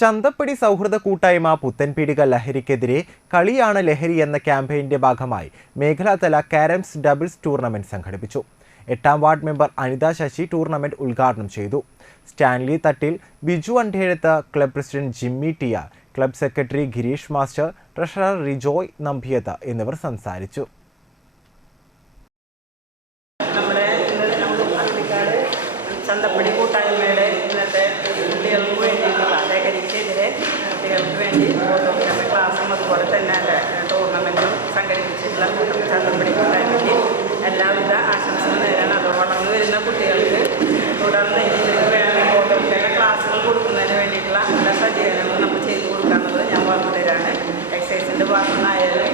ചന്തപ്പടി സൗഹൃദ കൂട്ടായ്മ പുത്തൻപീടിക ലഹരിക്കെതിരെ കളിയാണ് ലഹരി എന്ന ക്യാമ്പയിന്റെ ഭാഗമായി മേഖലാതല കാരംസ് ഡബിൾസ് ടൂർണമെന്റ് സംഘടിപ്പിച്ചു. എട്ടാം ward member Anitha Sasi tournament ഉദ്ഘാടനം ചെയ്തു. Stanley Thattil Biju Andezhath club president Jimmy Tiya club secretary Girish master treasurer Rijoy Nambiyath എന്നിവർ സംസാരിച്ചു. ചന്തപ്പടി കൂട്ടായ്മയുടെ ഇന്നത്തെ ലഹരിക്കെതിരെ കുട്ടികൾക്ക് വേണ്ടി ഫോട്ടോഗ്രാഫി ക്ലാസ്സും അതുപോലെ തന്നെ ടൂർണമെന്റും സംഘടിപ്പിച്ചിട്ടുള്ള ചന്തപ്പടി കൂട്ടായ്മയ്ക്ക് എല്ലാവിധ ആശംസകളും നേരാണ് അത് വളർന്നു വരുന്ന കുട്ടികൾക്ക് തുടർന്ന് ഇതിലേക്ക് വേണ്ട ഫോട്ടോഗ്രാഫി ക്ലാസ്സുകൾ കൊടുക്കുന്നതിന് വേണ്ടിയിട്ടുള്ള എല്ലാ സജ്ജീകരണങ്ങളും നമ്മൾ ചെയ്തു കൊടുക്കാമെന്നത് ഞാൻ പറഞ്ഞു തരാണ്. എക്സൈസിന്റെ ഭാഗമായാലും